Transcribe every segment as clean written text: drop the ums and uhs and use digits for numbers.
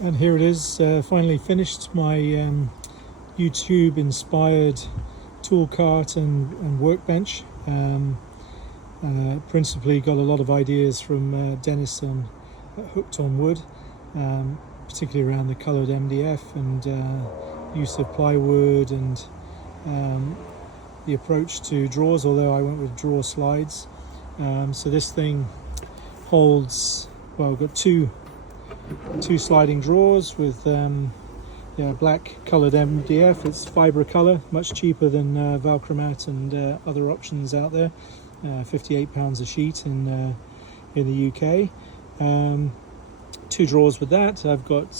And here it is, finally finished, my YouTube inspired tool cart and workbench. Principally got a lot of ideas from Dennis on Hooked on Wood, particularly around the coloured MDF and use of plywood and the approach to drawers, although I went with drawer slides. So this thing holds, well, I've got two sliding drawers with black coloured MDF. It's Fibracolour, much cheaper than Valchromat and other options out there. £58 a sheet in the UK. Two drawers with that. I've got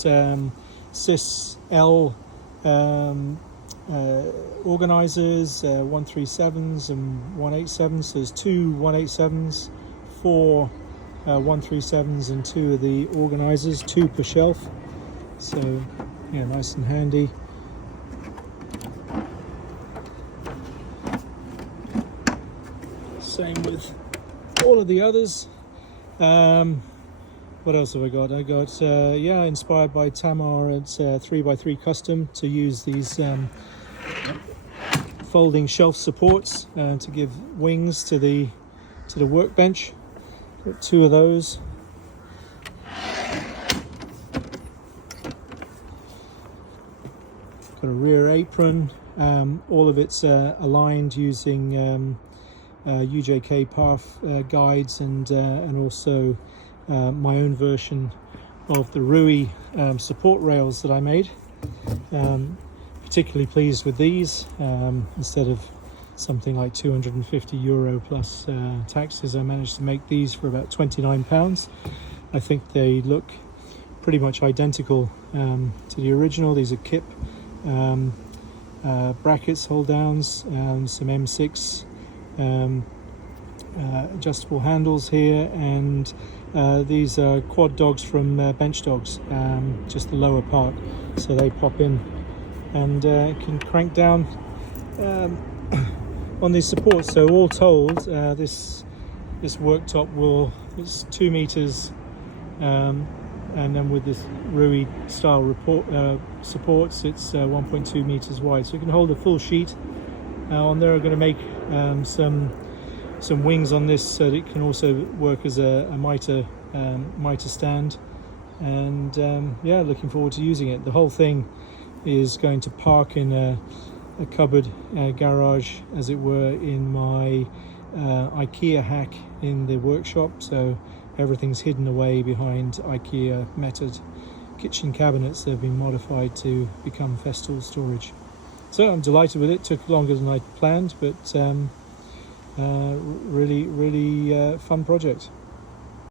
Sys3 organisers, 137s and 187s. So there's two 187s, four 137s and two of the organisers, two per shelf. So yeah, nice and handy. Same with all of the others. What else have I got? I got inspired by Tamar at 3x3 Custom to use these folding shelf supports to give wings to the workbench. Got two of those. Got a rear apron. All of it's aligned using UK parf guides and also my own version of the Rui support rails that I made. Particularly pleased with these. Instead of something like €250 plus taxes, I managed to make these for about £29. I think they look pretty much identical to the original. These are kip brackets, hold downs, some M6 adjustable handles here, and these are quad dogs from Bench Dogs, just the lower part, so they pop in and can crank down on these supports. So all told, this worktop it's 2 meters, and then with this Rui style supports, it's 1.2 meters wide, so you can hold a full sheet on there. I'm going to make some wings on this so that it can also work as a mitre stand, and looking forward to using it. The whole thing is going to park in a cupboard garage, as it were, in my IKEA hack in the workshop, so everything's hidden away behind IKEA Metod kitchen cabinets that have been modified to become Festool storage. So I'm delighted with it. Took longer than I planned, but really fun project.